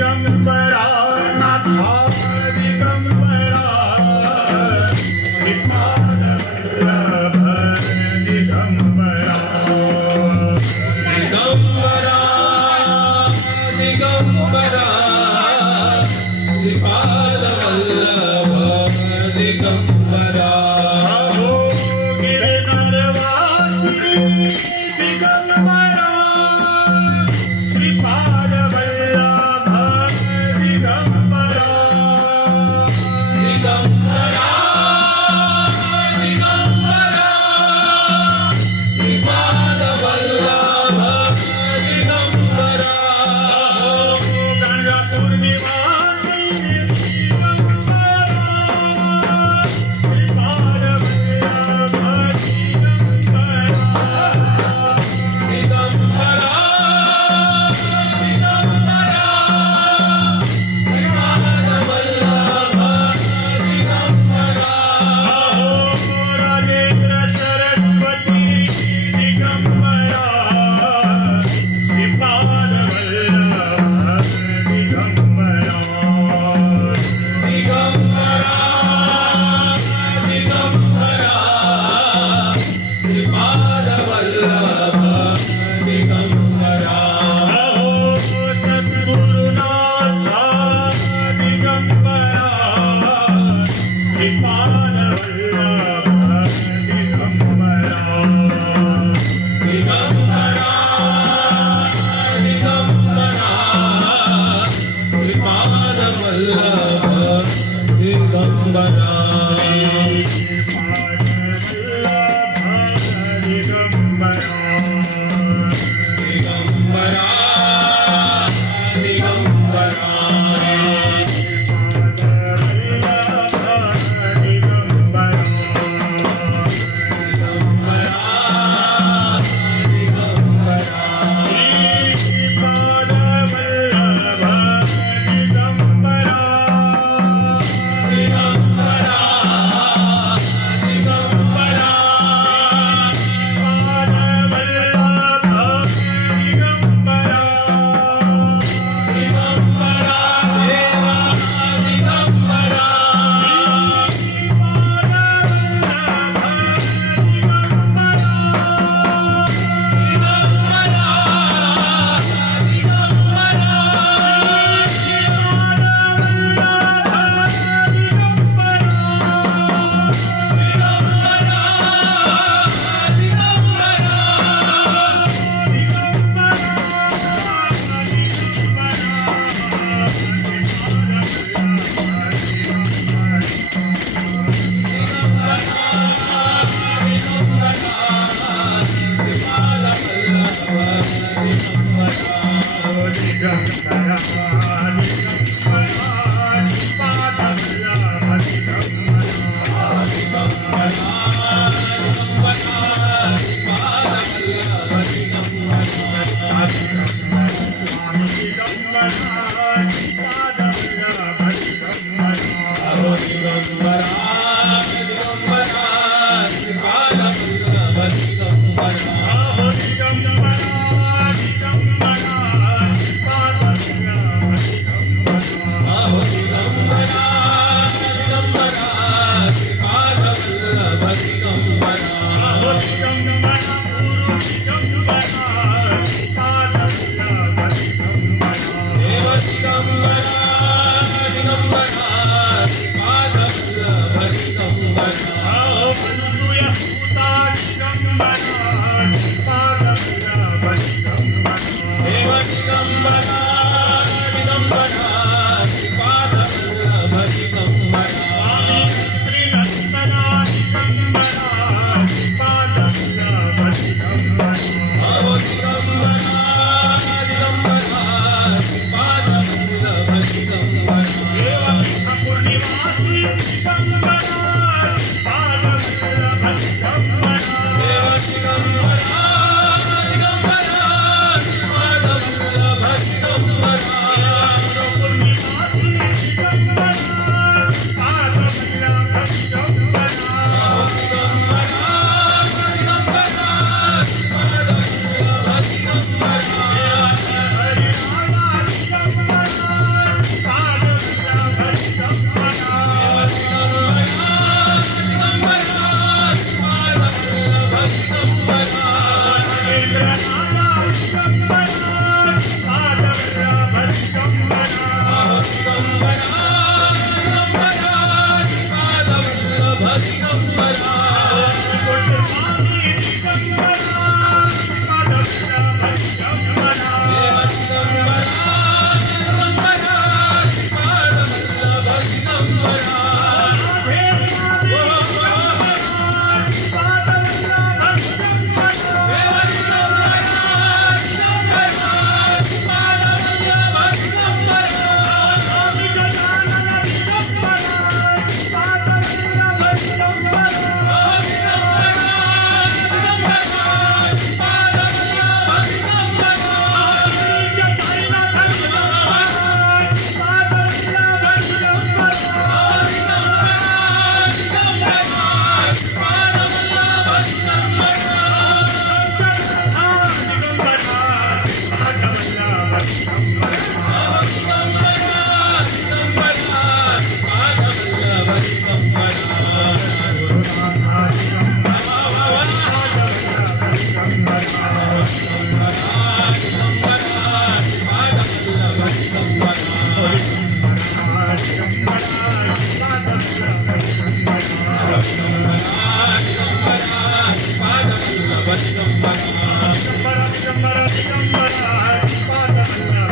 दिगंबरा नाथा दिगंबरा श्रीपाद वल्लभ दिगंबरा दिगंबरा दिगंबरा श्रीपाद वल्लभ दिगंबरा अहो गिरनरवासी दिगंबरा श्रीपाद वल्लभ दिगंबरा दिगंबरा दिगंबरा श्रीपाद वल्लभ दिगंबरा गंगापूर निवासी दिगंबरा श्रीपाद वल्लभ दिगंबरा दिगंबरा दिगंबरा श्रीपाद वल्लभ दिगंबरा राजेंद्र सरस्वती दिगंबरा श्रीपाद वल्लभ दिगंबरा दिगंबरा दिगंबरा श्रीपाद वल्लभ दिगंबरा सद्गुरुनाथ दिगंबरा श्रीपाद वल्लभ दिगंबरा दिगंबरा दिगंबरा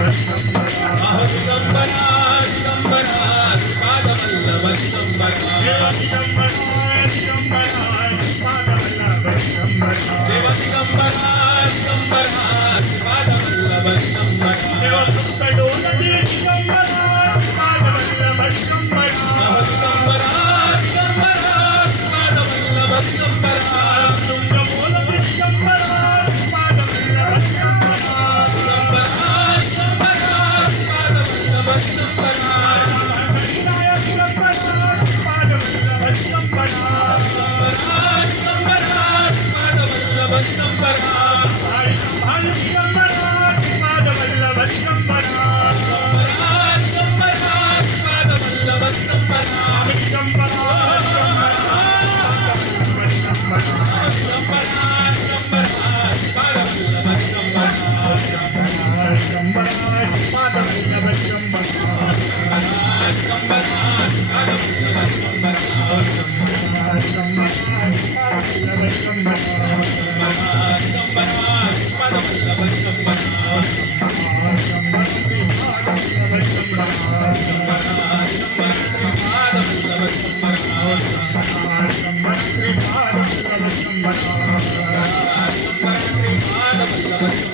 अहो दिगंबरा दिगंबरा श्रीपादवल्लभ दिगंबरा देव दिगंबरा दिगंबरा श्रीपादवल्लभ दिगंबरा अहो दिगंबरा दिगंबरा श्रीपादवल्लभ दिगंबरा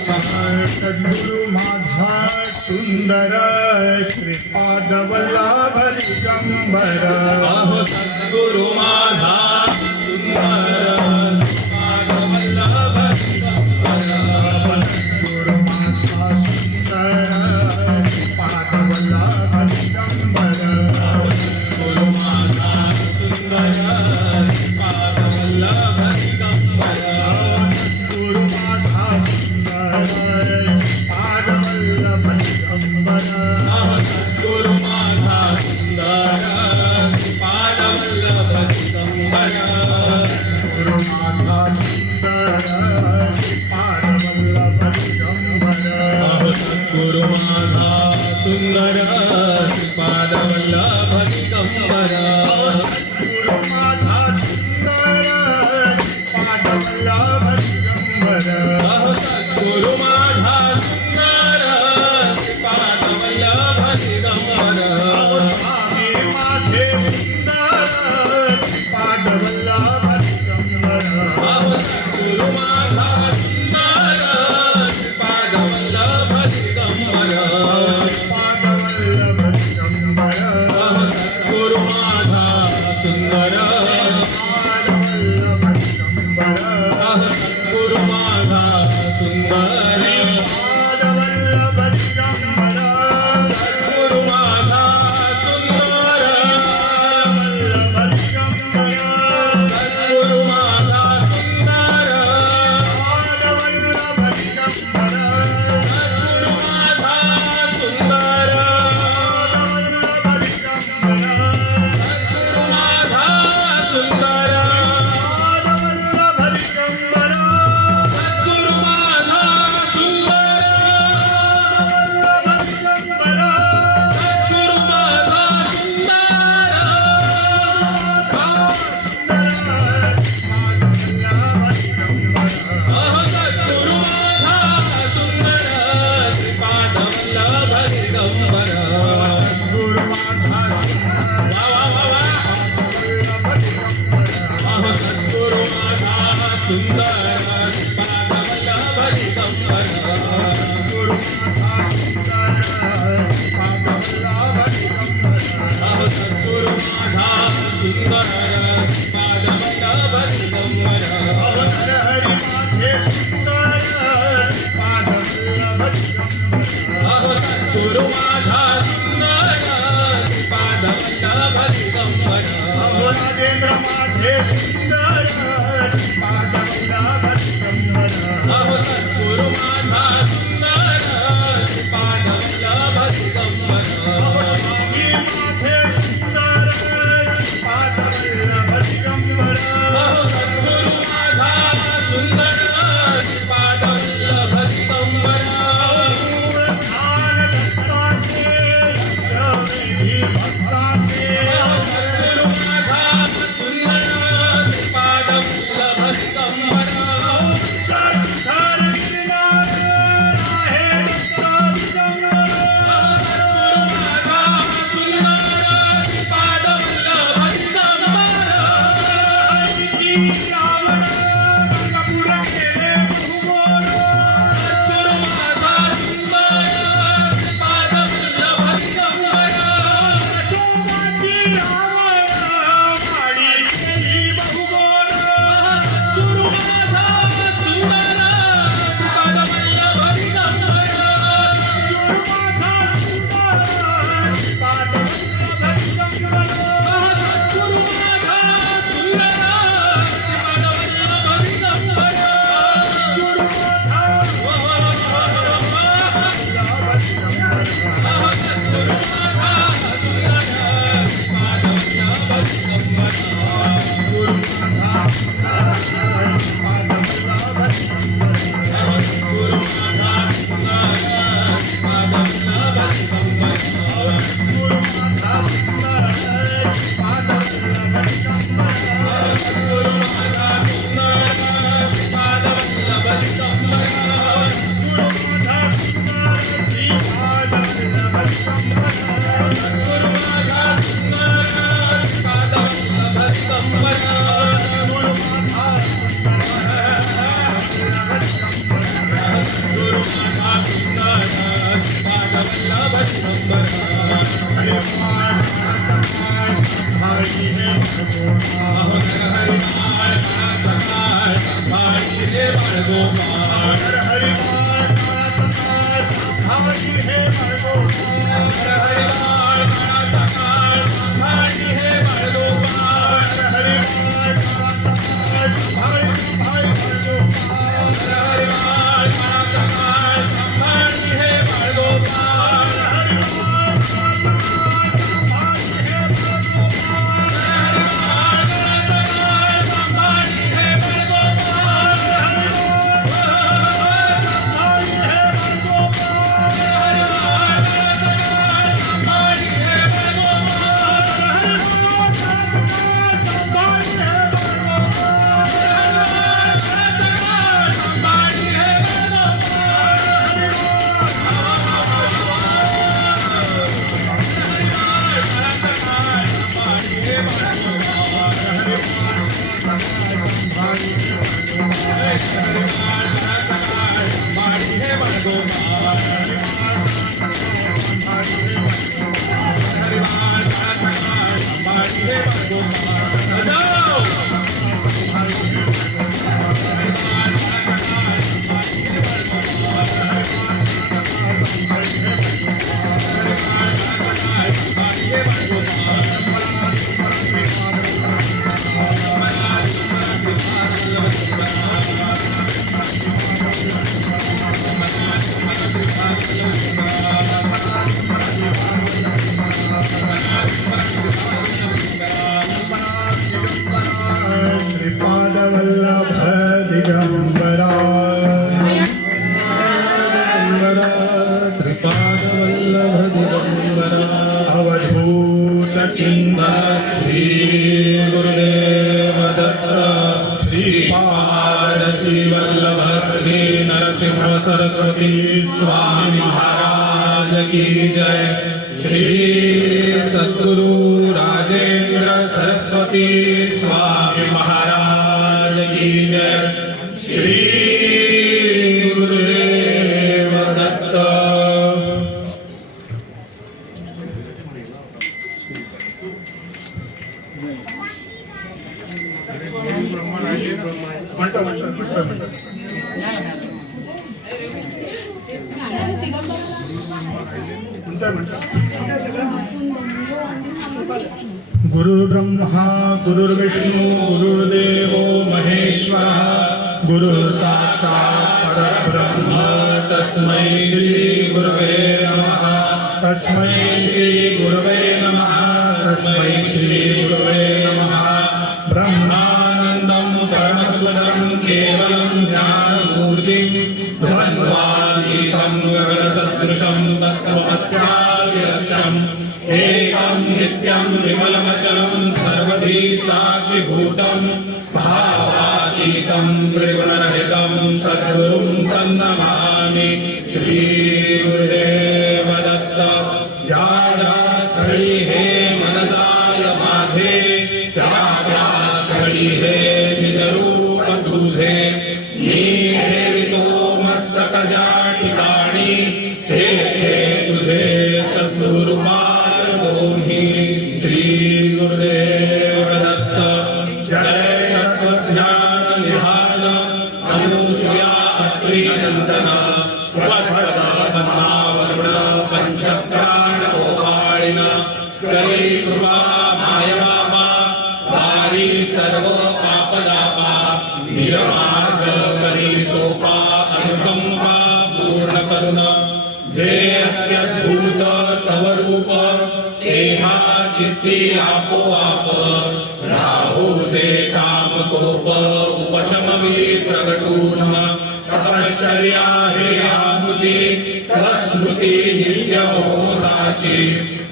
सद्गुरु माझा सुंदर श्रीपाद वल्लभ दिगंबर अहो सद्गुरु माझा सुंदर श्रीपादवल्लभ दिगंबरा सद्गुरु माझा सुंदर श्रीपाद वल्लभ दिगंबर गुरु माझा सुंदर श्रीपादवल्लभ दिगंबरा सद्गुरु माझा सुंदर श्रीपाद वल्लभ दिगंबर अहो सद्गुरु माझा सुंदर श्रीपादवल्लभ दिगंबरा गुरु माझा सुंदर श्रीपाद वल्लभ दिगंबर अहो सद्गुरु माझा सुंदर श्रीपादवल्लभ दिगंबरा गुरु माझा सुंदर श्रीपाद वल्लभ दिगंबर अहो सद्गुरु माझा सुंदर श्रीपादवल्लभ दिगंबरा स्वामी माझे सुंदर श्रीपाद वल्लभ दिगंबर अहो सद्गुरु माझा सुंदर श्रीपादवल्लभ दिगंबरा श्रीपाद वल्लभ दिगंबर अहो सद्गुरु माझा सुंदर श्रीपाद वल्लभ दिगंबर अहो सद्गुरु माझा सुंदर श्रीपाद वल्लभ दिगंबर सद्गुरु माझा सुंदर वल्लभ दिगंबर सद्गुरु माझा सुंदर श्रीपाद वल्लभ दिगंबर सद्गुरु माझा सुंदर वल्लभ दिगंबर सद्गुरु माझा सुंदर वल्लभ दिगंबर सद्गुरु माझा सद्गुरु माझा सुंदर श्रीपादवल्लभ दिगंबर सद्गुरु माझा सुंदर श्रीपादवल्लभ दिगंबर हरि अहो हरि बाळ सकाळ संभाळी हे बाळगोपाळ हरि हे हर हरि बाळ सकाळ संभाळी हे बाळगोपाळ हर हरि बाळ सकाळ संभाळी हे बाळगोपाळ श्रीपादवल्लभ दिगंबरा श्रीपादवल्लभ दिगंबर अवधूत चिंतन श्री गुरुदेव दत्त श्रीपाद श्री वल्लभ श्री नरसिंह सरस्वती स्वामी महाराज की जय श्री सद्गुरु राजेंद्र सरस्वती स्वामी महाराज की जय श्री गुरुदेव दत्त गुरु ब्रह्मा गुरुर्विष्णु गुरुर्देवो महेश्वरः गुरु साक्षात् परब्रह्म तस्मै श्री गुरवे नमः तस्मै श्री गुरवे नमः तस्मै श्री गुरवे नमः ब्रह्मानन्दं परमसुखदं केवलं ज्ञानमूर्तिं द्वन्द्वातीतं गगनसदृशं तत्त्वमस्यादिलक्ष्यम् एकं नित्यं विमलमचलं सर्वधी साक्षिभूतं भावातीतं त्रिगुणरहितं सद्गुरुं तन्नमामि श्री गुरुदेव दत्त ज्या ज्या स्थळी हे मन जाय माझे त्या त्या स्थळी हे निजरूप तुझे मी ठेवितो मस्तक ज्या ठिकाणी हे तुझे सद्गुरुपाद दोन्ही श्री गुरुदेव दत्त जय तत्वज्ञान निधान अनुसूया अत्री नंदन वरदा पद्मावरुण पंचप्राण गोपाळिन कली कृपा माय बाबा वारी सर्व पापदापा निज मार्ग करी सोपा अनुकंपा पूर्ण करुण जे अत्यद्भुत तव रूप तेहा चित्ती आपोआप राहू जे काम कोप उपशमवी प्रगटून तपश्चर्या हे आमुची तत्स्मृती नित्य होसाची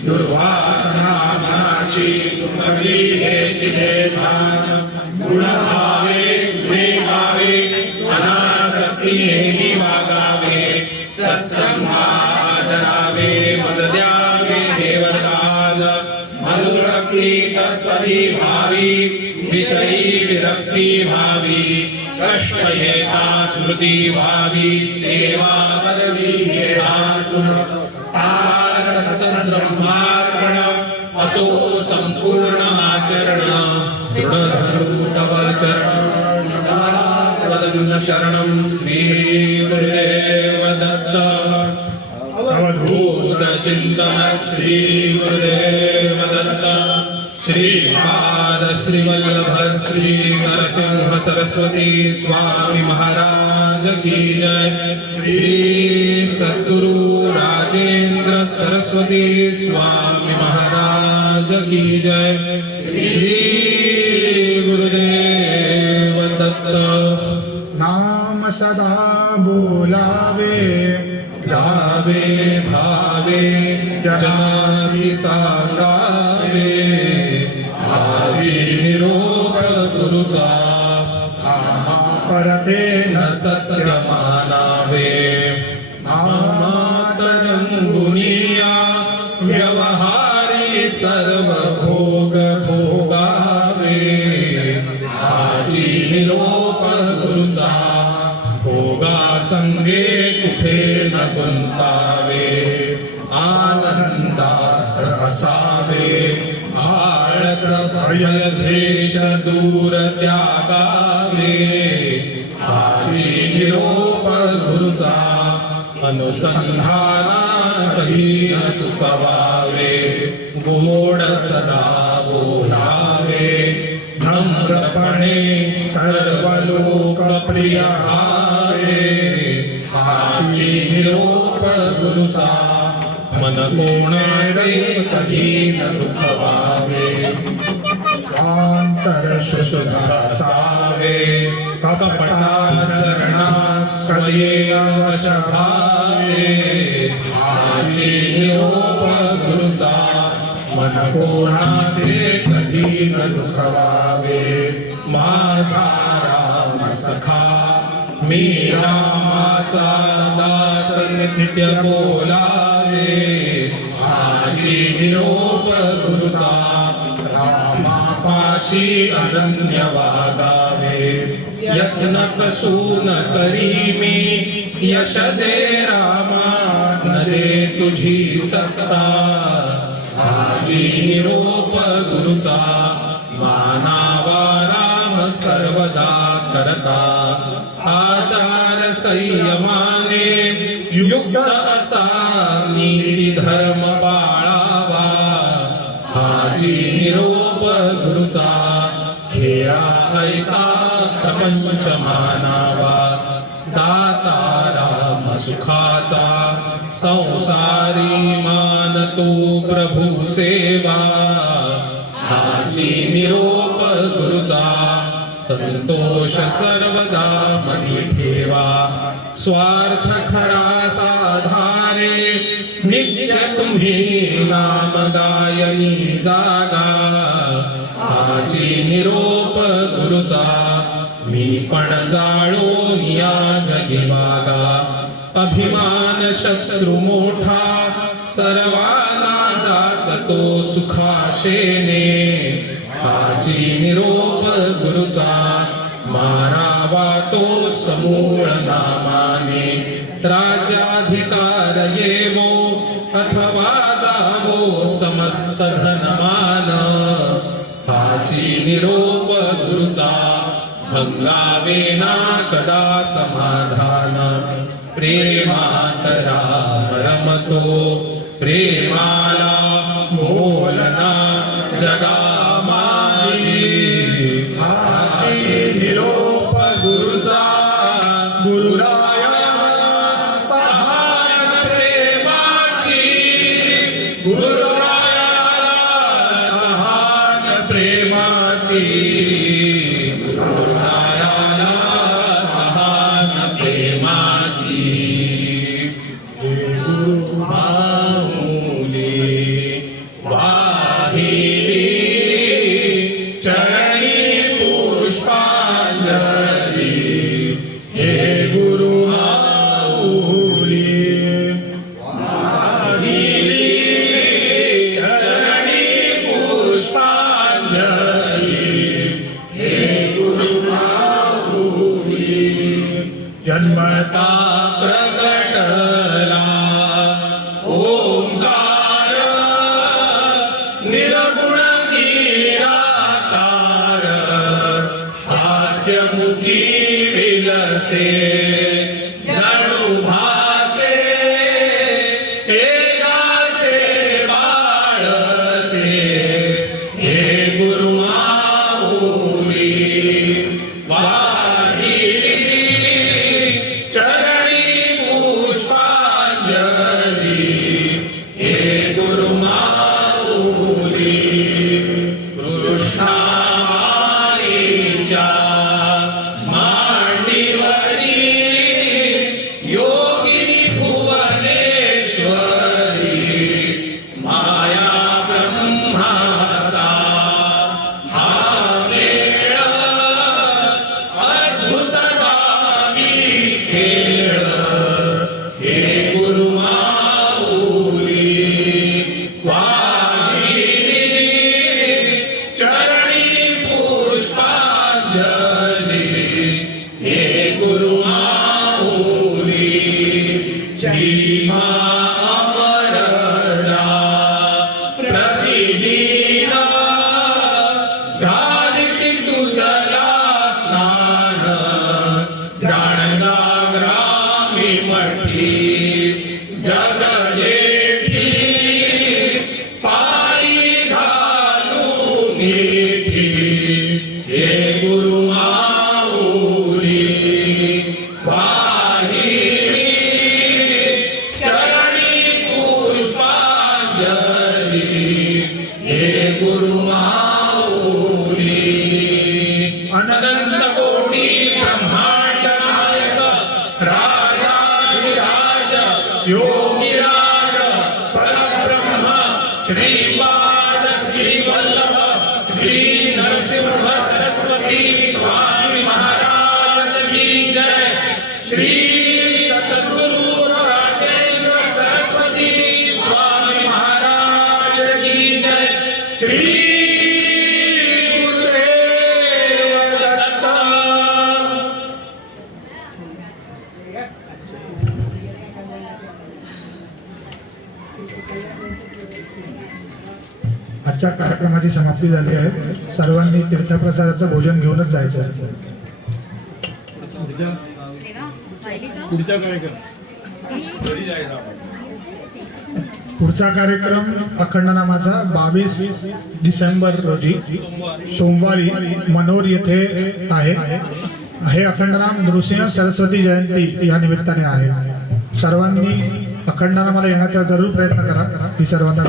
दुर्वासना मनाची दुर्मली हे चिते ध्यान गुणभावे श्रीभावे अनासक्ती नेहमी वागावे सत्संग आदरावे मज द्या विषयी विरक्ती व्हावी, कष्ट येता स्मृती व्हावी, सेवा करवी हेतून ब्रह्मार्पण असो संपूर्ण आचरण, दृढ धरू तव चरण वदन शरणं श्री गुरुदेव दत्त, अवधूत चिंतन श्री गुरुदेव दत्त, श्रीपाद श्री वल्लभ श्री नरसिंह सरस्वती स्वामी महाराज की जय, श्री सद्गुरु राजेंद्र सरस्वती स्वामी महाराज की जय, श्री गुरुदेव दत्त। नाम सदा बोलावे, गावे भावे जनासी सांगावे, आजी निरोप गुरुचा परते न सत्य मानावे, नामातरं गुणिया व्यवहारी सर्व भोग भोगावे, आजी निरोप गुरुचा भोगा संगे कुठे न गुंतावे, आनंदात असावे आळस भय द्वेष दूर त्यागावे, आजी निरोप गुरुचा अनुसंधानातही न चुकवावे, गोड सदा बोलावे नम्रपणे सर्व लोक प्रिय भावे, आजी निरोप गुरुचा मन कोणाचे कधी न दुखवावे, शांतर शुद्ध असावे कपटाचरणा स्वये वश भावे, आजी निरोप गुरुचा मन कोणाचे कधी न दुखवावे, माझा राम सखा मी रामाचा दास नित्य बोलावे, आजी निरोप गुरुचा रामापाशी अनन्य वागावे, यत्न कसून करी मी यश दे रामा, न दे तुझी सत्ता, आजी निरोप गुरुचा मानावा राम सर्वदा करता, आचार संयमाने युक्त असा नीती धर्म पाळावा, आजी निरोप गुरुचा खेळा ऐसा प्रपंच मानावा, दाता राम सुखाचा संसारी मानतो प्रभू सेवा, आजी निरोप गुरुचा संतोष सर्वदा मनी ठेवा, स्वार्थ खरा साधारे नित्य तुम्ही नाम गायनी जागा, आजी निरोप गुरुचा मी पण जाळो या जगी वागा, अभिमान शत्रु मोठा सर्वांना जाचतो सुखाशेने, आजी निरोप गुरुचा मारावा तो समूळ नामाने, राज्याधिकार येवो अथवा जावो समस्त धनमान, आजी निरोप गुरुचा भंगावे ना कदा समाधान, प्रेमात राम रमतो प्रेमाला बोलना जगा माझी, आजी निरोप गुरुचा गुरुराया तहान प्रेमाची, गुरुरायाला तहान प्रेमाची, गुरुरायाला तहान प्रेमाची, माऊली वाहिली चरणी पुष्पांजली, हे गुरु माऊली वाहिली ओंकार निर्गुण निराकार हास्यमुखी विलसे जणू भासे एकाचे बाळसे हे गुरुमाऊली वाहिली चरणी पुष्पांजली हे गुरुमाऊली कृष्णाईच्या मांडीवरी योगिनी भुवनेश्वरी माया ब्रह्माचा हा मेळ अद्भुत गावी खेळ हे गुरुमाऊली वाहिली चरणी पुष्पांजली हे गुरुमाऊली भीमा अमर जा प्रतिदिन घालिती तुझला स्नान गाणगा ग्रामी मठी जग जेठी पायी घालून नीठी हे गुरुमाऊली वाहिली चरणी पुष्पांजली हे गुरुमाऊली अनंत कोटी ब्रह्मांड नायक राजाधिराज योगिराज परब्रह्म श्रीपाद श्री वल्लभ श्री नरसिंह सरस्वती स्वामी महाराज की जय श्री सद्गुरु राजेंद्र सरस्वती स्वामी महाराज की जय श्री गुरुदेव दत्त। आजच्या कार्यक्रमाची समाप्ती झाली आहे. सर्वांनी तीर्थप्रसादाचं भोजन घेऊनच जायचं आहे. पुढचा कार्यक्रम अखंडनामाचा 22 डिसेंबर रोजी सोमवारी मनोर येथे आहे. हे अखंडनाम नृसिंह सरस्वती जयंती या निमित्ताने आहे. सर्वांनी अखंडनामाला येण्याचा जरूर प्रयत्न करा. ती सर्वांना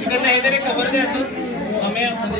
तिकडनं हे तरी खबर द्यायचं आम्ही खबर